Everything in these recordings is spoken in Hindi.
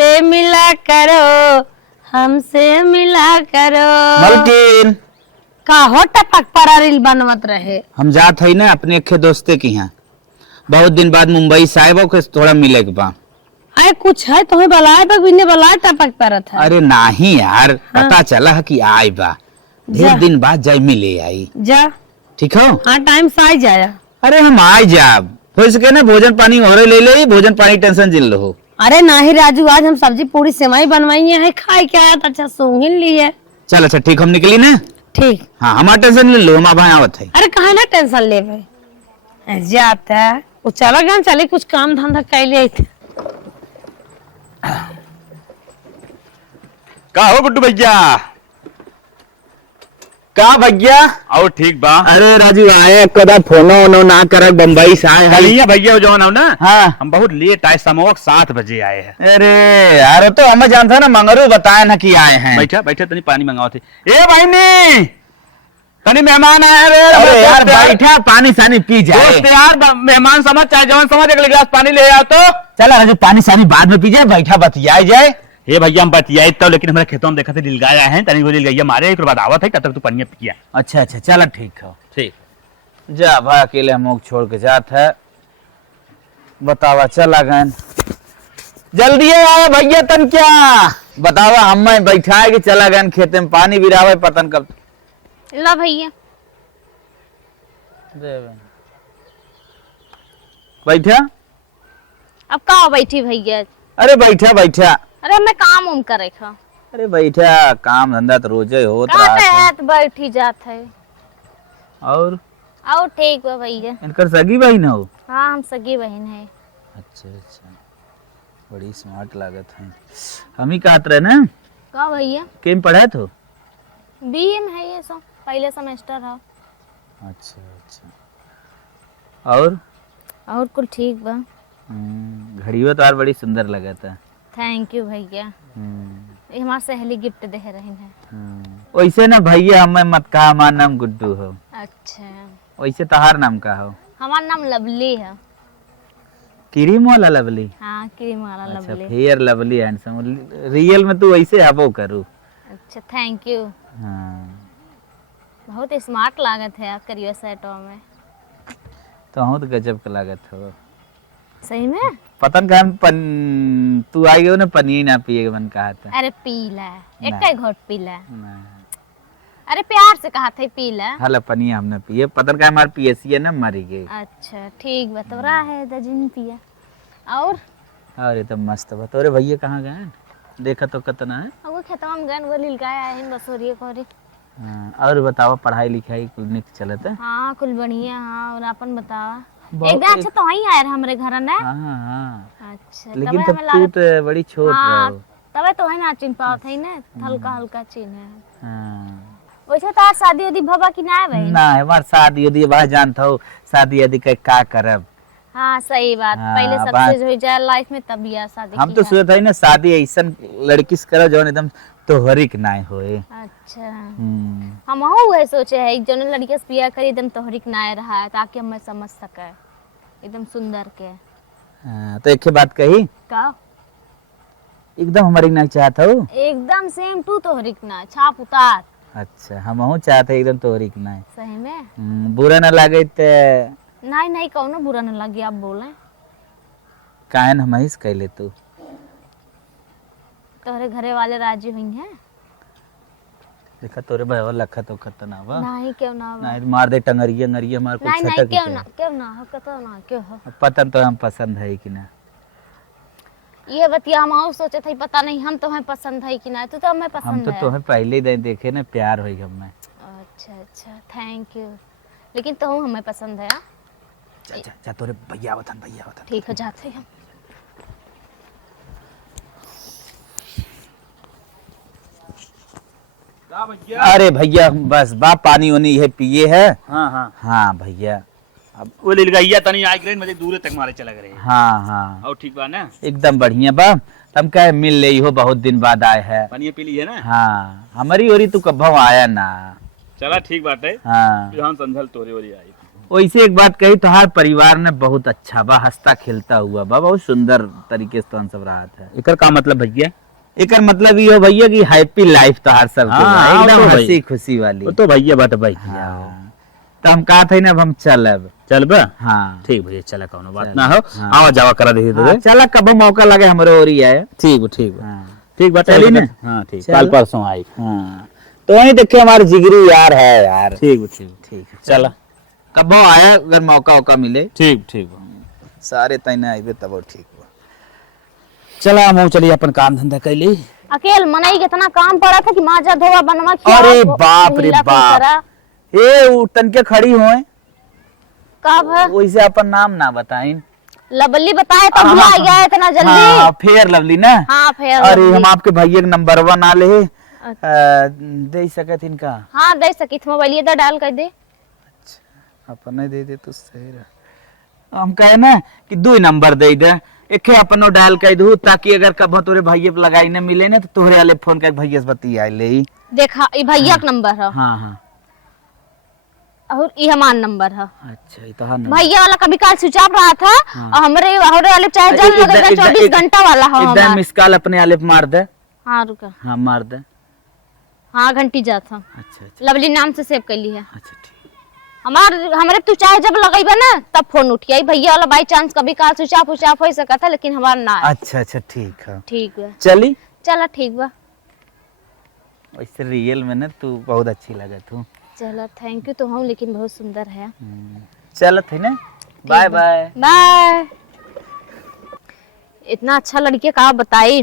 हमसे मिला करो, हमसे मिला करो। मलकिन का हो टपक पर रील बनवत रहे। हम जात है ना अपने अखे दोस्ते की यहाँ, बहुत दिन बाद मुंबई से आए के थोड़ा मिले के बा। अरे कुछ है तुम्हें बलाए बिने बलाए टपक परत है। अरे नहीं यार, पता चला है कि आए बा, ढेर दिन बाद जाए मिले आई। जा ठीक हो? हाँ टाइम से आ जाया। अरे हम आए जाब हो सके ना, भोजन पानी और ले भोजन पानी टेंशन जिल लो। अरे नहीं राजू, आज हम सब्जी पूरी सेवई बनवाई है, खाए के आया अच्छा सूंघ लिए। चल अच्छा ठीक, हम निकली ना। ठीक। हाँ हमारा टेंशन ले लो, हम भाई आवत है। अरे कहा ना टेंशन ले भाई, जाता है वो चला गया, चले कुछ काम धंधा कर लिया थे। का हो गुड्डू भैया? का भैया? आओ ठीक बा। अरे राजू आए कदा फोनो ओनो ना कर, बम्बई से आए हैं। भैया भैया जो ना ना, हाँ हम बहुत लेट आए, समोक 7 बजे आए हैं। अरे यार तो हमें जानता है ना, मंगरू बताया ना कि आए हैं। बैठा बैठा तनी पानी मंगाओ थे। ए भाईनी तनी मेहमान आए रे। अरे यार बैठा पानी सानी पी जाए। दोस्त यार मेहमान समझ चाहे जवान समझ, एक गिलास पानी ले आओ तो। चला राजू पानी सानी बाद में पी जाए, बैठा बतियाए जाए। हे भैया हम बतियाई तो, लेकिन हमारे खेतों में देखा थे नीलगाय आए हैं, तनी वो नीलगाय मारे, एक बाद आवत है, तब तक तू पानी पिया। अच्छा अच्छा चला ठीक हो। ठीक जा भाई अकेले हम छोड़ के जात है, बतावा चला गन जल्दी आया भैया तन क्या बतावा, हम बैठा है कि चला गन खेते में पानी बिरावे पतन कब। ला भैया बैठा। अब का बैठी भैया? अरे बैठा बैठा। अरे मैं काम उम करे खा। अरे बैठा, काम धंधा तो रोजे होत का रहा है तो बैठी जात है। और आओ ठीक बा भैया। इनकर सगी बहन हो? हाँ हम सगी बहन है। अच्छा अच्छा, बड़ी स्मार्ट लागत है। हम ही कहत रहे ना, का भैया? केम पढ़ा तो? बीए में है ये सब, पहले सेमेस्टर है। अच्छा अच्छा, और कुल ठीक बा। घड़ियों तो यार बड़ी सुंदर लगा था। थैंक यू भैया, ये हमार सहेली गिफ्ट दे रही है। वैसे ना भैया हमें मत कहा, हमारा नाम गुड्डू हो। अच्छा, वैसे तहार नाम का हो? हमारा नाम लवली है। क्रीम वाला लवली? हाँ क्रीम वाला अच्छा, lovely. Fair lovely handsome. Real में तू वैसे हबो करू। अच्छा थैंक यू। हाँ बहुत स्मार्ट लागत है आप करियो सेटो में। तो हूँ तो गजब का लागत हो सही में। पतन का तू आई गयो ना, पनीर ना पिए मन कहा था। अरे पीला एक घोट पीला। ना। अरे प्यार से कहा था पीला। हला पनीर हमने पिए, पतन का हमारे पीएससी है ना मरी गई। अच्छा ठीक बता रहा है दजिन पिया। और अरे तो मस्त बता। अरे भैया कहाँ गए? देखा तो कितना है। वो खेतवा में गन वो लिलगाय आए हैं बसोरिए कोरी। और बतावा पढ़ाई लिखाई कुल निक चलत है? हाँ कुल बढ़िया। हाँ और अपन बतावा। बहुत एक अच्छा तो वहीं आए हमारे घर ने। हाँ हाँ, अच्छा लेकिन तब तू तो बड़ी छोट हाँ, रहो। तबे तो है ना चिन पावत है ना, हल्का हल्का चिन है। हाँ। वैसे तो आज शादी वादी भवा की ना है भाई? ना हमार शादी यदि वह जानता हो, शादी यदि का करब। हाँ सही बात। हाँ, पहले सक्सेस हो जाए लाइफ में तब या शादी हम की तो है। सोचत है ना शादी ऐसा लड़की से करो जो एकदम तोहरिक ना होए। अच्छा हम वही सोचे है एक जन लड़के से बियाह करी एकदम तोहरिक ना रहा है, ताकि हम समझ सके एकदम सुंदर के। तो एक बात कही, का एकदम हमारी ना चाहता हो। एकदम सेम टू तोहरिक ना छाप उतार। अच्छा हम चाहते एकदम तोहरिक ना। सही में बुरा ना लगे तो नहीं नहीं कौनो बुरा न लगे आप बोले। काहन हम ही कहले तू। तोहरे घरे वाले राजी हुई हैं? देखा तोरे भाई लखा तो खतना बा। नहीं क्यों ना बा? नहीं मार दे टंगरिया नरिया मार कुछ नहीं नहीं छटक क्यों जाए। ना क्यों ना हो कतो ना क्यों हो। पतन तो हम पसंद है कि ना। ये बतिया हम और सोचे थे, पता नहीं हम तुम्हें पसंद है कि ना। तू तो हमें हम पसंद तो है। तुम्हें पहले दिन देखे ना, प्यार हो हमें। अच्छा अच्छा थैंक यू, लेकिन तो हमें पसंद है। जा तोरे भैया वतन ठीक हो जाते हम। अरे भैया बस बा पानी वानी ये पिए है। हाँ हाँ हाँ भैया अब वो नीलगाय तनी आई ग्रेन मुझे दूर तक मारे चला गए। हाँ हाँ और ठीक बा ना? एकदम बढ़िया बा। तुम कहे मिल ले हो, बहुत दिन बाद आए है। पानी पी ली है ना? हाँ हमारी ओरी तू कब आया ना। चला ठीक बात है। हाँ जो हम समझल तोरे ओरी आई। वैसे एक बात कही, तोहार परिवार ने बहुत अच्छा बा, हंसता खेलता हुआ बा, बहुत सुंदर तरीके से तो सब रहा था। एकर का मतलब भैया? एकर मतलब ये हो भैया कि हैप्पी लाइफ तोहार सबके हाँ, बा, हाँ, एकदम वो तो भाई। हंसी खुशी वाली। वो तो भैया बात भाई। हाँ। तो हम कहा थे ना, अब हम चलब। चल बा। हाँ ठीक भैया, चला कौनो बात चल। ना हो। हाँ। आवा जावा करा दे हाँ, चला कब मौका लगे हमरे और ही आए। ठीक ठीक हाँ ठीक बात चली ना? हाँ ठीक, चल। कल परसों आई। हाँ तो वही देखे हमारे जिगरी यार है यार। ठीक ठीक ठीक है, चला। कब आया अगर मौका वौका मिले। ठीक ठीक सारे तैने आइबे तब वो ठीक हुआ। चला हम चलिए अपन काम धंधा कैली। अकेल मनाई कितना काम पड़ा था कि माजा धोवा बनवा किया। अरे बाप रे बाप, ए उ तनके खड़ी होए, कब है? वैसे अपन नाम ना बताइन। लवली बताए तो भुला गया इतना जल्दी। हाँ फेयर लवली ना। हाँ फेयर अरे लवली। हम आपके भैया के नंबरवा ना ले दे सकत इनका। हाँ दे सकी थी, मोबाइल इधर डाल कर दे। अपने दे दे तो सही रहा। हम कहे ना कि दो नंबर दे दे, एक अपनो डायल कर दू, ताकि अगर कब तोरे भैया पे लगाई न मिले ना तो तोहरे वाले फोन कर भैया से बतिया ले। देखा ये भैया का नंबर है हाँ हाँ और ये हमारा नंबर है। अच्छा ये तो हाँ नंबर। भैया वाला कभी काल स्विच ऑफ रहा था हाँ। और हमरे वाले चाहे जल लगेगा 24 घंटा वाला है इधर हमारा। मिस कॉल अपने वाले पे मार दे। हाँ रुका, हाँ मार दे। हाँ घंटी जाता। अच्छा अच्छा लवली नाम से सेव कर ली है अच्छा ठीक। हमरे तू चाहे जब लगेगा ना तब फोन उठिया। भैया वाला बाई चांस कभी काल स्विच ऑफ हो सका था, लेकिन हमारा ना है। अच्छा अच्छा ठीक है। ठीक है चली। चला ठीक बा। वैसे रियल में ना तू बहुत अच्छी लगे तू। चलो थैंक यू। तो हम लेकिन बहुत सुंदर है। चल थे ना, बाय बाय। बाय। इतना अच्छा लड़के का बताई,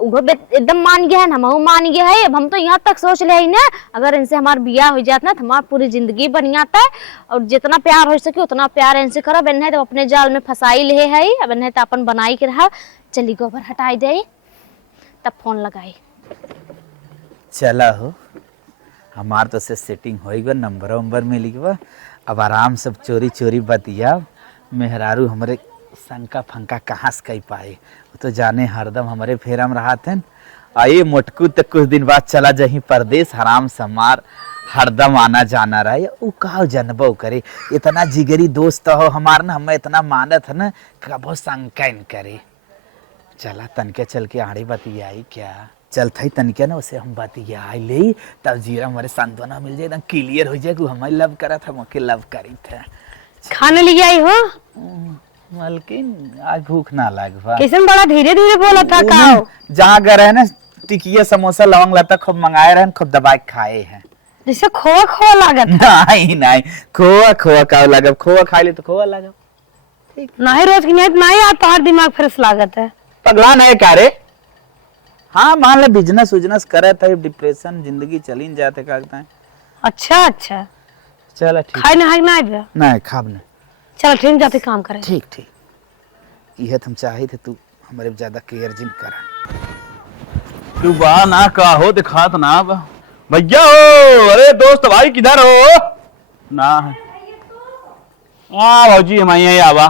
वो एकदम मान गया है ना, हम मान गया है। अब हम तो यहाँ तक सोच ले ना, अगर इनसे हमारा बियाह हो जाता ना तो हमारी पूरी जिंदगी बन जाता है। और जितना प्यार हो सके उतना प्यार इनसे करो। अब इन्हें तो अपने जाल में फंसाई ले है, अब इन्हें तो अपन बनाई के रहा। चली गोबर हटाई दे तब फोन लगाई। चला हो, हमार तो से सेटिंग हो गया, नंबर वंबर मिल गया। अब आराम से चोरी चोरी बतिया। मेहरारू हमरे शंका फंका कहाँ से कही पाए, वो तो जाने हरदम हमारे फेरा में रहा थे। आइए मोटकू तक कुछ दिन बाद चला जाही परदेश, हराम समार हरदम आना जाना रहा। वो कहा जनबो करे, इतना जिगरी दोस्त हो हमार ना, हमें इतना मानत है ना, कबो शंका इन करे। चला तनके चल के आड़ी बतियाई क्या, चल थी तनिके ना उसे हम बतियाई ले, तब जीरा हमारे सांत्वना मिल जाए, एकदम क्लियर हो जाए कि हमें लव करा था, मके लव करी थे। खाने ले आई हो? मलकिन आज भूख ना लगवा। किशन बड़ा धीरे धीरे बोला था का? जहाँ गए रहे ना, टिकिया समोसा लवंग लता खूब मंगाए रहे, खूब दबा के खाए हैं। जैसे खोआ खोआ लागत है। नहीं नहीं, खोआ खोआ का लगा, खोआ खा ले तो खोआ लगा। नहीं रोज की नहीं नहीं आता, हर दिमाग फ्रेश लागत है। पगला नहीं क्या रे? हाँ मान ले बिजनेस उजनेस करे थे, डिप्रेशन जिंदगी चली जाते कहते हैं। अच्छा अच्छा चलो ठीक। खाए ना नहीं बे? नहीं खाब नहीं। चल ट्रेन जाते काम करे। ठीक ठीक, ये तुम चाहे थे, तू हमारे ज्यादा केयर जिन करा। तू बा ना का हो दिखात ना बा। भैया हो, अरे दोस्त भाई किधर हो? ना हाँ भौजी हम आई आवा।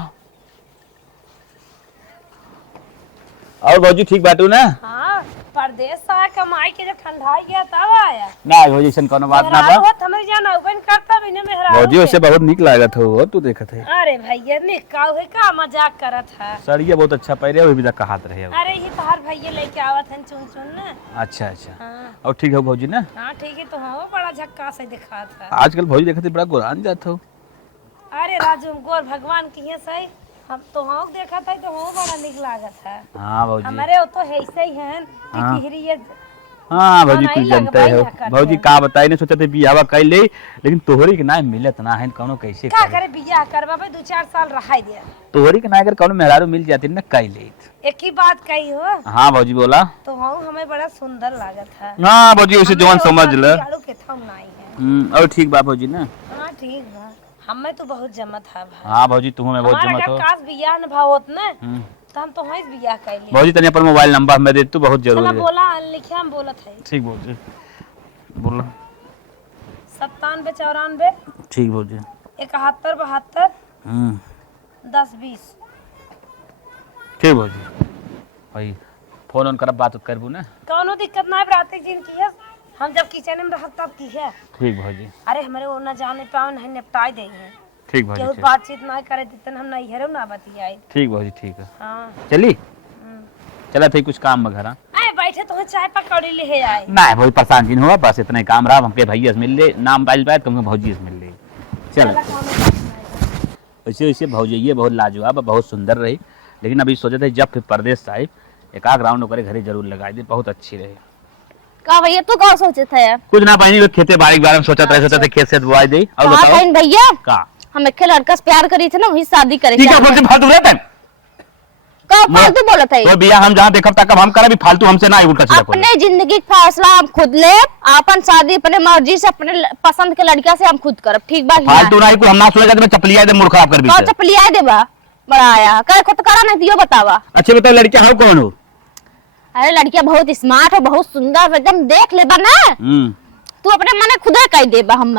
और भौजी ठीक बाटू ना? हाँ परदेश सा कमाई के जब ठंडा गया तब आया ना भौजी सन कोनो बात ना बा। हमारे जाना ओपन करता बिना मेहरा। भौजी वैसे बहुत निक लागत हो, तू देखत है। अरे भैया निकाउ है का मजाक करत है। सड़िया बहुत अच्छा पहरे, अभी तक कहात रहे हो। अरे ये तोहर भैया लेके आवत हैं चुन चुन ना। अच्छा अच्छा। हाँ और ठीक है भौजी ना? हाँ ठीक है। तो हाँ बड़ा झक्का से दिखात है। आजकल भौजी देखते बड़ा गोरान जात हो। अरे राजू गोर भगवान की है सही, हम तो हाँ देखा था तो हाँ बड़ा निक लागत है। हाँ भौजी। हमारे वो तो ऐसे ही हैं हाँ। कि ये हाँ भौजी हाँ, कुछ नहीं जानते लगवाई हो। ना करते। भौजी का बताई, नहीं सोचे थे बियाह कर ले, लेकिन तोहरी के ना मिलत ना है, कौनो कैसे क्या करे? करे बियाह करवाबे 2-4 साल रहा दिया। तोहरी के ना अगर कौनो मेहरारू मिल जाती ना कई ले। एक ही बात कही हो हाँ भौजी बोला। तो हाँ हमें बड़ा सुंदर लागत है। हाँ भौजी वैसे जवान समझ ले। झाड़ू के थम नहीं है। और ठीक बा भौजी ना? हाँ ठीक बा, हमें तो बहुत जमत है भाई। हाँ भौजी तुम में बहुत हमारा जमत अगर हो। काश बियाह न भावत ना तो हम तो वहीं से बियाह कर लिए। भौजी तनी अपन मोबाइल नंबर हमें दे, तू बहुत चला जरूरी है। बोला लिखे हम बोलत है। ठीक भौजी बोला। 97 94 ठीक भौजी। 71 72 हम्म 10 20। ठीक भौजी। भाई फोन ऑन करब बात करबू ना? कौनो दिक्कत ना है, रात दिन की है, हम जब किचन में रहब तब की है। ठीक भौजी। अरे हमारे वो न जाने पाओ नहीं निपटाई देंगे। ठीक भौजी केहू ठीक। बातचीत ना करे देतन हम नहीं हेरो ना बतियाई। ठीक भौजी ठीक है। हाँ चली चला थे कुछ काम में घर आए बैठे तो चाय पकौड़ी ले आए। ना भौजी परेशान की हुआ, बस इतना ही काम रहा। हमके भैया से मिल ले, नाम बाइल पाए तुमको भौजी से मिल ले। चल वैसे वैसे भौजी ये बहुत लाजवाब, बहुत सुंदर रही, लेकिन अभी सोचे थे जब फिर परदेश से आए एक आध राउंड करे घरे जरूर लगाई दे, बहुत अच्छी रही। का भैया तू कौन सोचे थे यार? कुछ ना पाई खेते बाड़ी के बारे में सोचा थे खेत से बुआई दे। और कहा बताओ था भैया का हम एक लड़का से प्यार करी थे ना, वही शादी करे ठीक है, बोलते फालतू रहता है का फालतू बोला था? तो बिया हम जहाँ देखब तक हम करे भी फालतू हमसे ना उल्टा सीधा कोई। अपने जिंदगी का फैसला हम खुद ले, अपन शादी अपने मर्जी से अपने पसंद के लड़का से हम खुद करब, ठीक बा? फालतू ना कोई हम ना सोचेगा मैं चपलिया दे मूड खराब कर भी। चपलिया देबा बड़ा आया कर खुद करा नहीं दियो बतावा। अच्छे बताओ लड़कियां हो कौन हो? अरे लड़कियां बहुत स्मार्ट हो, बहुत सुंदर, एकदम देख लेबा ना तू अपने मने खुदे कह देबा। हम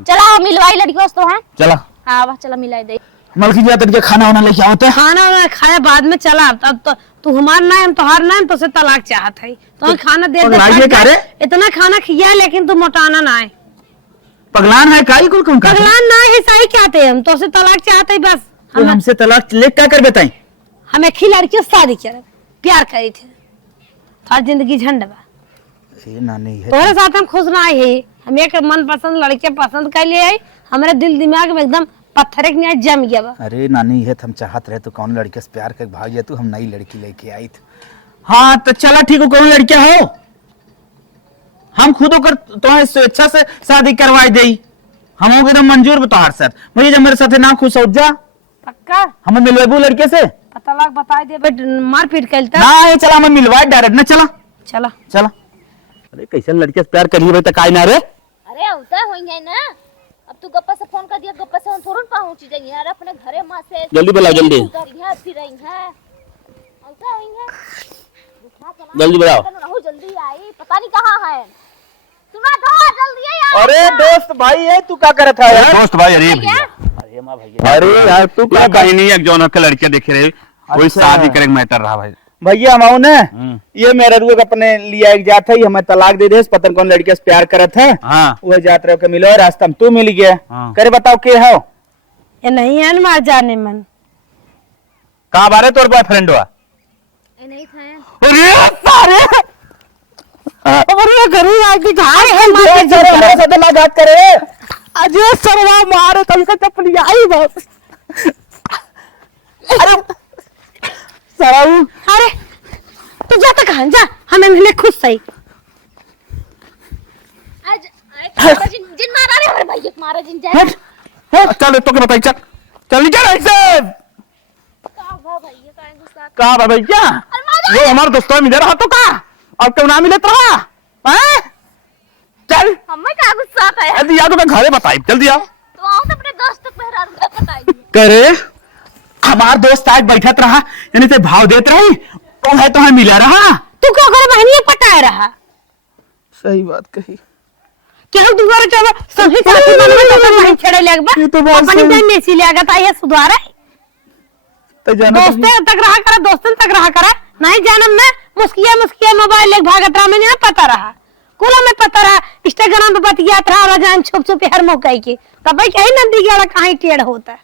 चला मिलवाई लड़कियों से तो है। चला हाँ वाह चला मिलाई दे। मलकी जाते के खाना वाना लेके आओ। खाना वाना खाया बाद में चला। अब तो तू हमार ना हम तोहार ना तो से तलाक चाहत है तो खाना दे दे। इतना खाना खिया लेकिन तू मोटाना ना है। पगलान है काई कुल कौन का? पगलान ना है, सही कहते हम तो से तलाक चाहते बस। हम हमसे तलाक ले क्या कर बताई? हम एक ही लड़की से शादी करे प्यार करी थे, थार जिंदगी झंड बा। ए नानी है तोरे साथ हम खुश ना है। हम एक मन पसंद लड़के पसंद कर लिए हमारे दिल दिमाग में एकदम पत्थर एक नहीं जम गया बा। अरे नानी है हम चाहत रहे तो कौन लड़के से प्यार कर भाग जा तू, हम नई लड़की लेके आई थी। हाँ तो चला ठीक हो, कौन लड़कियां हो हम खुद होकर तुम्हारे स्वेच्छा से शादी करवाई दे। हम हो गए मंजूर बताओ सर भैया जब मेरे साथ ना खुश हो जा पक्का हमें मिलवेबू लड़के से तलाक बता दे बेट मारपीट करता ना ये चला हमें मिलवाए डायरेक्ट ना। चला चला चला। अरे कैसे लड़के से प्यार करिए भाई तक आई ना रे। अरे होता होंगे ना, अब तू गप्पा से फोन कर दिया, गप्पा से हम थोड़ा पहुंच जाएंगे यार अपने घरे मां से। जल्दी बुलाओ जल्दी करिया फिर रही है होता होंगे जल्दी बुलाओ। हो जल्दी आई, पता नहीं कहां है। सुना तो जल्दी यार। अरे दोस्त भाई है तू क्या करत है यार? दोस्त भाई अरे भैया अरे यार तू क्या कहीं नहीं एक जौन के लड़के देखे रहे कोई शादी करे मैटर रहा भाई। भैया हम ना ये मेरा रुआ अपने लिया एक जात है हमें तलाक दे दे पतन कौन लड़के से प्यार करत है। हाँ वो जात रहे के मिलो रास्ता में तू मिल गया। हाँ। करे बताओ के हो? ये नहीं है मार जाने मन। कहाँ बारे तोर बॉयफ्रेंड हुआ? नहीं था अरे सारे अरे घरे आके झाड़ है मेरे साथ ना बात करे। अजय सरवा मारे कल का चपली आई बस। अरे सरवा अरे तू जा तो कहां जा, हमें मिले खुश सही। आज जिन मारा रे हमारे भाई मारा जिन जाए। चल तो के बताई चल चल निकल ऐसे का भैया का गुस्सा कहाँ बा भैया वो हमारे दोस्तों मिले रहा तो का और क्यों ना मिले तो हैं? चल हमें का गुस्सा आता है अरे यार तो घरे बताई जल्दी आओ। तो आओ तो अपने दोस्त तक पहरा रुका बताइए। करे हमार दोस्त आज बैठत रहा यानी से भाव देत रही तो है तो है मिला रहा। तू क्यों करे बहनी पटाए रहा? सही बात कही। क्या तू करे चलो सभी साथी मन में तो नहीं छड़े लगबा। ये तो बात अपनी सही। जान में सी लागत है ये सुधार है। तो जाना दोस्ते तक रहा करा, दोस्तन तक रहा करा, नहीं जानम ना मुस्किया मोबाइल लेके भागत रहा। मैंने पता रहा कुला में पता रहा इंस्टाग्राम पे बतियात रहा जान छुप छुप हर मौका के तब भाई कहीं नंदी गड़ा कहीं टेढ़ होता है।